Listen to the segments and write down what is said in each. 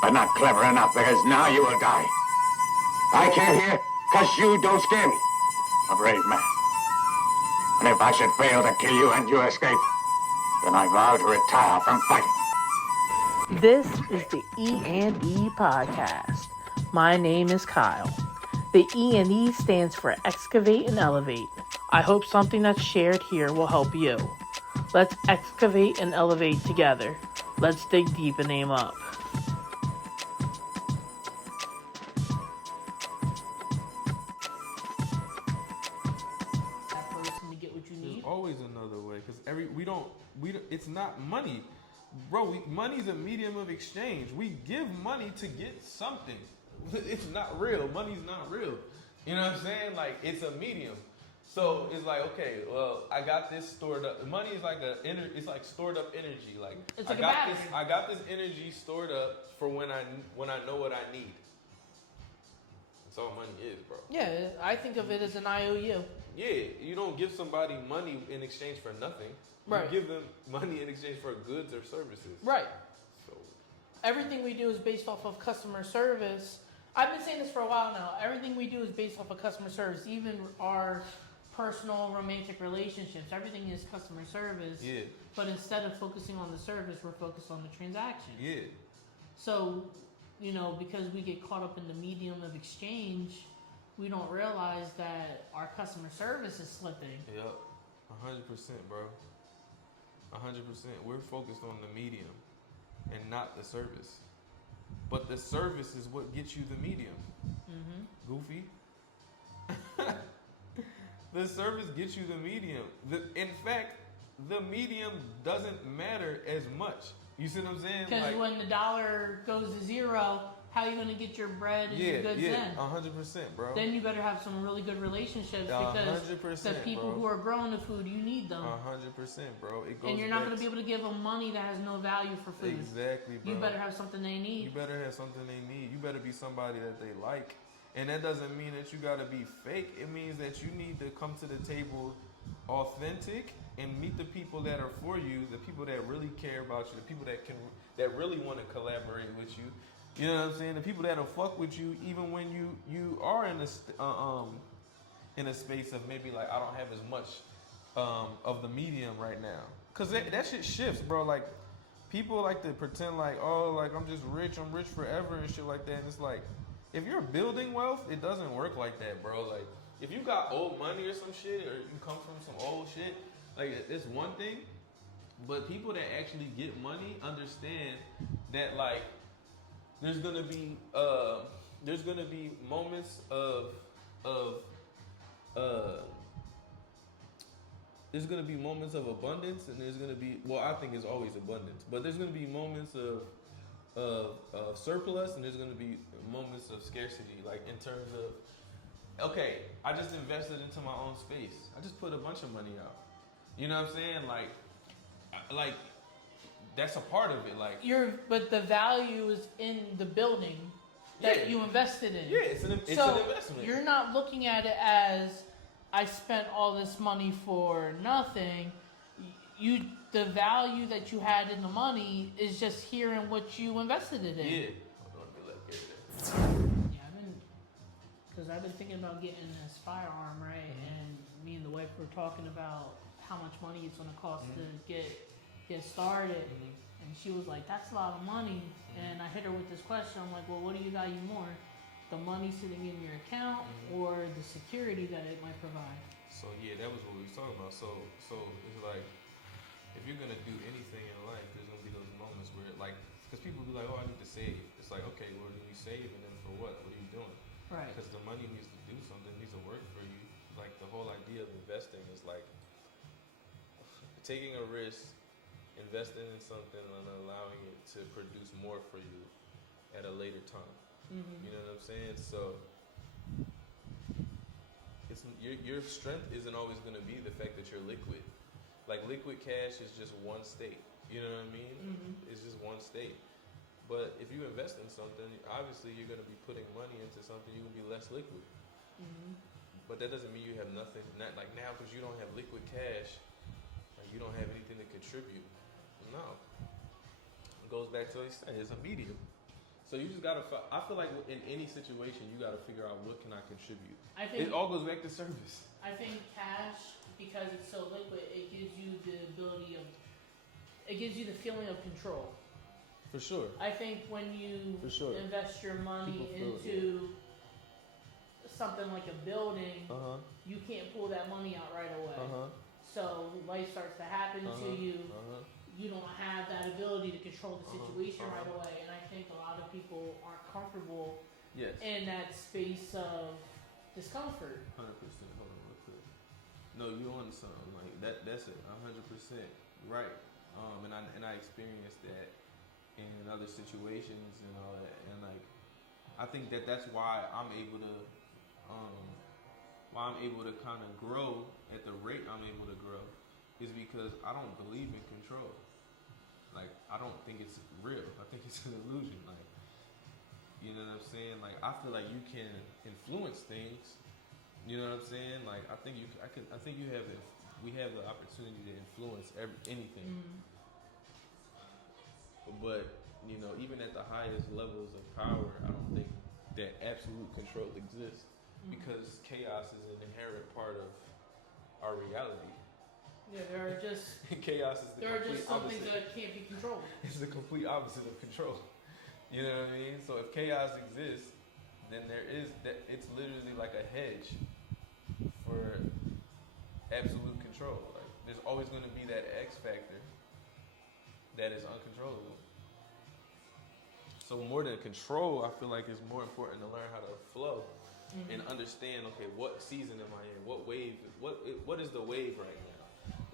but not clever enough, because now you will die. I came here because you don't scare me. A brave man. And if I should fail to kill you and you escape, then I vow to retire from fighting. This is the E&E podcast. My name is Kyle. The E&E stands for Excavate and Elevate. I hope something that's shared here will help you. Let's excavate and elevate together. Let's dig deep and aim up. That person to get what you need. There's always another way, because it's not money. Bro, money's a medium of exchange. We give money to get something. It's not real. Money's not real. You know what I'm saying? Like, it's a medium. So it's like, okay, well, I got this stored up. Money is like it's like stored up energy. Like, it's like I got this energy stored up for when I know what I need. That's all money is, bro. Yeah, I think of it as an IOU. Yeah, you don't give somebody money in exchange for nothing. Right. You give them money in exchange for goods or services. Right. So everything we do is based off of customer service. I've been saying this for a while now. Everything we do is based off of customer service. Even our personal romantic relationships, everything is customer service. Yeah. But instead of focusing on the service, we're focused on the transaction. Yeah. So, because we get caught up in the medium of exchange, we don't realize that our customer service is slipping. Yep. 100%, bro. 100%. We're focused on the medium and not the service. But the service is what gets you the medium. Mm-hmm. Goofy. The service gets you the medium. In fact, the medium doesn't matter as much. You see what I'm saying? Because when the dollar goes to zero, how are you going to get your bread and your goods then? 100%, bro. Then you better have some really good relationships because the people who are growing the food, you need them. 100%, bro. And you're not going to be able to give them money that has no value for food. Exactly, bro. You better have something they need. You better have something they need. You better be somebody that they like. And that doesn't mean that you got to be fake. It means that you need to come to the table authentic and meet the people that are for you, the people that really care about you, the people that really want to collaborate with you. You know what I'm saying? The people that'll fuck with you even when you are in a space of maybe like I don't have as much of the medium right now. Cause that shit shifts, bro. Like people like to pretend like, oh, like I'm rich forever and shit like that. And it's like, if you're building wealth, it doesn't work like that, bro. Like if you got old money or some shit, or you come from some old shit, like it's one thing. But people that actually get money understand that like there's gonna be moments there's gonna be moments of abundance, and there's gonna be, well, I think it's always abundance, but there's gonna be moments of surplus, and there's gonna be moments of scarcity. Like in terms of, okay, I just invested into my own space. I just put a bunch of money out. You know what I'm saying? Like. That's a part of it, like but the value is in the building that you invested in. Yeah, it's an investment. You're not looking at it as I spent all this money for nothing. The value that you had in the money is just here in what you invested it in. Yeah. Because I've been thinking about getting this firearm, right? Mm-hmm. And me and the wife were talking about how much money it's going to cost to get started. Mm-hmm. And she was like, that's a lot of money. Mm-hmm. And I hit her with this question. I'm like, well, what do you value more? The money sitting in your account or the security that it might provide? So yeah, that was what we was talking about. So it's like, if you're going to do anything in life, there's going to be those moments where like, because people be like, oh, I need to save. It's like, okay, well, then you save, and then for what? What are you doing? Right. Because the money needs to do something, needs to work for you. Like the whole idea of investing is like taking a risk, investing in something, and allowing it to produce more for you at a later time. Mm-hmm. You know what I'm saying? So it's your strength isn't always going to be the fact that you're liquid. Like liquid cash is just one state. You know what I mean? Mm-hmm. It's just one state. But if you invest in something, obviously you're going to be putting money into something, you're going to be less liquid. Mm-hmm. But that doesn't mean you have nothing, not like now because you don't have liquid cash, like you don't have anything to contribute. No. It goes back to what he said, it's a medium. So you just gotta. I feel like in any situation, you gotta figure out what can I contribute. I think It all goes back to service. I think cash, because it's so liquid, it gives you the ability of, it gives you the feeling of control. For sure. I think when you For sure. invest your money People feel into something like a building, Uh huh. you can't pull that money out right away. Uh huh. So life starts to happen to you. Uh huh. You don't have that ability to control the situation Uh-huh. right away. And I think a lot of people aren't comfortable Yes. in that space of discomfort. 100%. Hold on, real quick. No, you on something like that. That's it. 100% right. And I experienced that in other situations and all that. And like, I think that's why I'm able to, kind of grow at the rate I'm able to grow, is because I don't believe in control. Like, I don't think it's real. I think it's an illusion. Like, you know what I'm saying? Like, I feel like you can influence things. You know what I'm saying? Like, I think you have we have the opportunity to influence anything. But, you know, even at the highest levels of power, I don't think that absolute control exists, because chaos is an inherent part of our reality. Yeah, there are just Chaos is the there are complete just some opposite. things that can't be controlled. It's the complete opposite of control. You know what I mean? So if chaos exists, then it's literally like a hedge for absolute control. Like, there's always going to be that X factor that is uncontrollable. So more than control, I feel like it's more important to learn how to flow and understand, okay, what season am I in? What wave? What is the wave right now?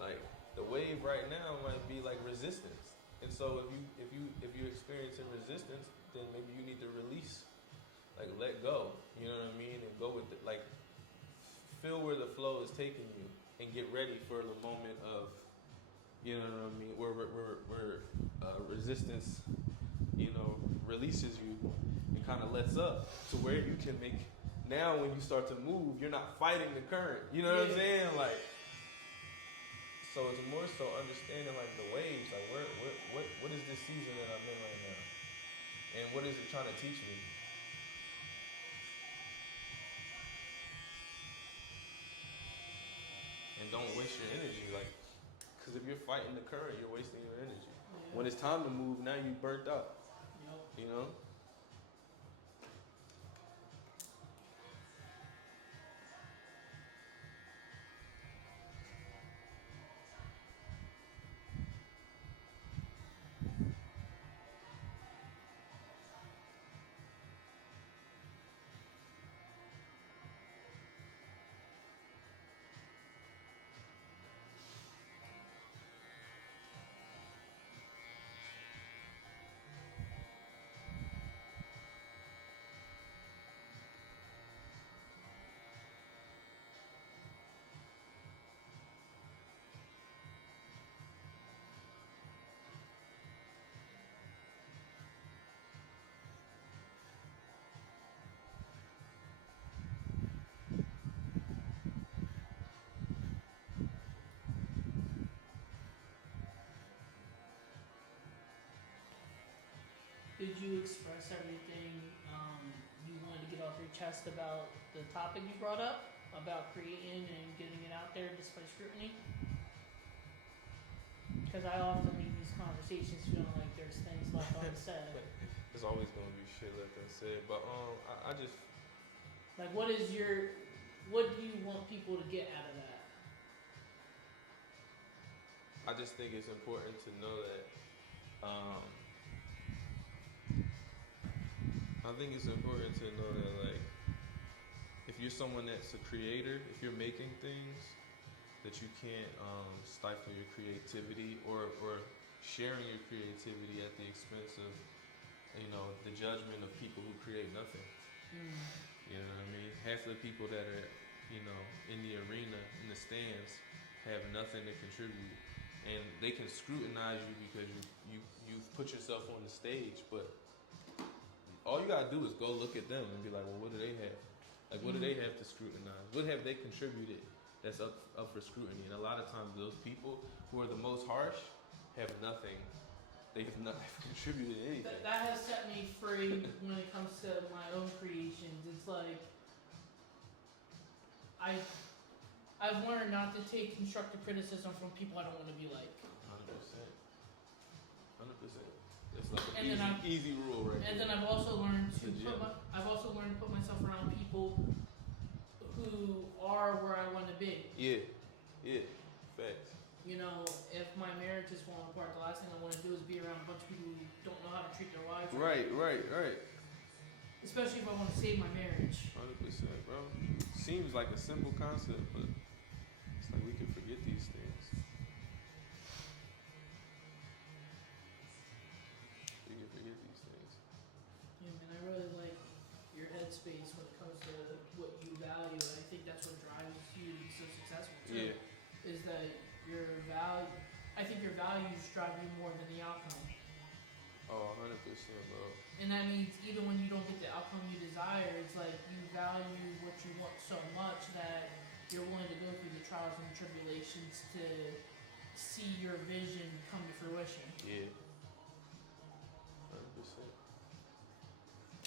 Like, the wave right now might be like resistance. And so if you experiencing resistance, then maybe you need to release, like, let go. You know what I mean? And go with it. Like, feel where the flow is taking you, and get ready for the moment of, you know what I mean, where resistance, you know, releases you and kind of lets up to where you can make. Now, when you start to move, you're not fighting the current. You know what I'm saying? Like, so it's more so understanding, like, the waves. Like, what is this season that I'm in right now, and what is it trying to teach me? And don't waste your energy, like, because if you're fighting the current, you're wasting your energy. Yeah. When it's time to move, now you burnt out. Yep. You know. Did you express everything you wanted to get off your chest about the topic you brought up, about creating and getting it out there despite scrutiny? Because I often leave these conversations feeling like there's things left unsaid. There's always gonna be shit left unsaid, but I just, Like, what do you want people to get out of that? I just think it's important to know that. I think it's important to know that, like, if you're someone that's a creator, if you're making things, that you can't stifle your creativity or sharing your creativity at the expense of, you know, the judgment of people who create nothing. You know what I mean? Half of the people that are, you know, in the arena, in the stands, have nothing to contribute, and they can scrutinize you because you've put yourself on the stage, but all you gotta do is go look at them and be like, well, what do they have? Like, what do they have to scrutinize? What have they contributed that's up for scrutiny? And a lot of times those people who are the most harsh have nothing they've not contributed anything. That has set me free when it comes to my own creations. It's like I've learned not to take constructive criticism from people I don't want to be like. 100%. 100%. It's like And an then easy rule, right? And there. then I've also learned to Legit. put myself around people who are where I want to be. Yeah. Facts. You know, if my marriage is falling apart, the last thing I want to do is be around a bunch of people who don't know how to treat their wives. Right. Especially if I want to save my marriage. 100%, bro. Seems like a simple concept, but it's like we can forget these things. We can forget these things. Yeah, man, I really like your headspace when it comes to what you value. And I think that's what drives you to be so successful too. Yeah. Is that I think your values drive you more than the outcome. Oh, 100%, bro. And that means even when you don't get the outcome you desire, it's like you value what you want so much that you're willing to go through the trials and tribulations to see your vision come to fruition. Yeah. 100%.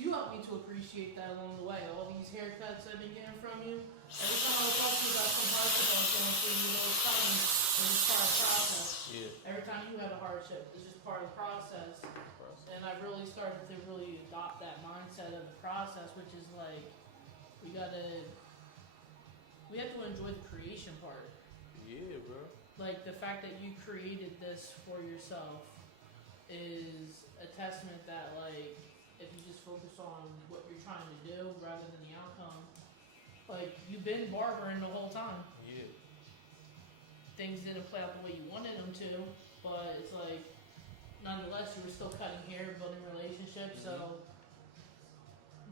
You helped me to appreciate that along the way. All these haircuts I've been getting from you. Every time I was talking to you about some hardship I was going through, you know, it's coming. It's just part of the process. Yeah. Every time you have a hardship, it's just part of the process. And I've really started to really adopt that mindset of the process, which is like, we have to enjoy the creation part. Yeah, bro. Like the fact that you created this for yourself is a testament that like, if you just focus on what you're trying to do rather than the outcome, like you've been barbering the whole time. Yeah. Things didn't play out the way you wanted them to, but it's like, nonetheless, you were still cutting hair, building relationships, so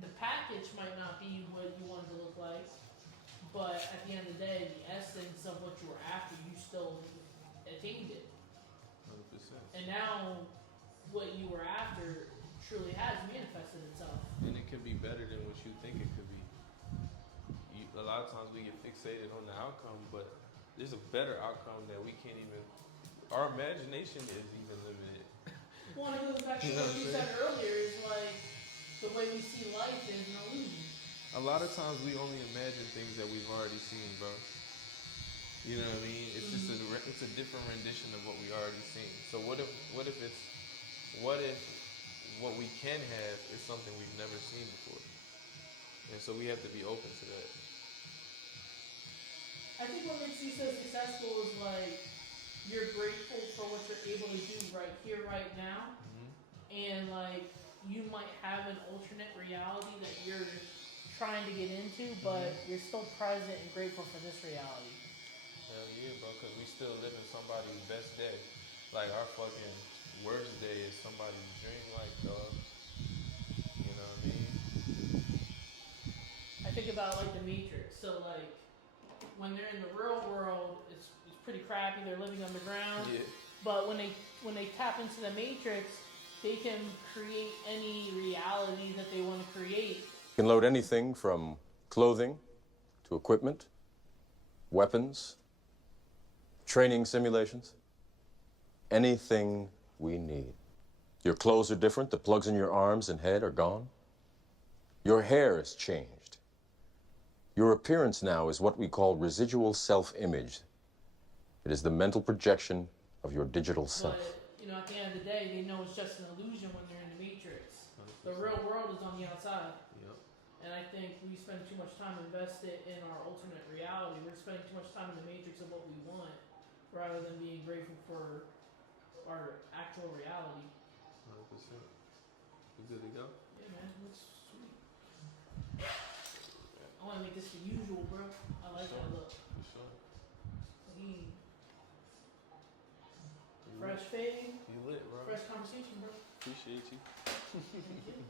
the package might not be what you wanted to look like, but at the end of the day, the essence of what you were after, you still attained it. 100%. And now, what you were after truly has manifested itself. And it can be better than what you think it could be. A lot of times we get fixated on the outcome, but there's a better outcome that we can't even. Our imagination is even limited. Well, it goes back to You know what you what I'm said earlier, is like, the way we see life is an illusion. A lot of times we only imagine things that we've already seen, bro. You know what I mean? It's just it's a different rendition of what we already seen. So what if what we can have is something we've never seen before? And so we have to be open to that. I think what makes you so successful is like you're grateful for what you're able to do right here, right now, and like you might have an alternate reality that you're trying to get into, but you're still present and grateful for this reality. Hell yeah, bro, because we still live in somebody's best day. Like our fucking worst day is somebody's dream life, dog. You know what I mean? I think about like the Matrix. So like when they're in the real world, it's pretty crappy. They're living underground. Yeah. But when they tap into the Matrix, they can create any reality that they want to create. You can load anything from clothing to equipment, weapons, training simulations, anything we need. Your clothes are different. The plugs in your arms and head are gone. Your hair has changed. Your appearance now is what we call residual self-image. It is the mental projection of your digital self. But, you know, at the end of the day, they know it's just an illusion when they're in the Matrix. 100%. The real world is on the outside. Yep. And I think we spend too much time invested in our alternate reality. We're spending too much time in the Matrix of what we want, rather than being grateful for our actual reality. 100%. We good to go? Yeah, man, looks sweet. I want to make this the usual, bro. I like that look. For sure. Clean. Fresh fade. You lit, bro. Fresh conversation, bro. Appreciate you. Thank you.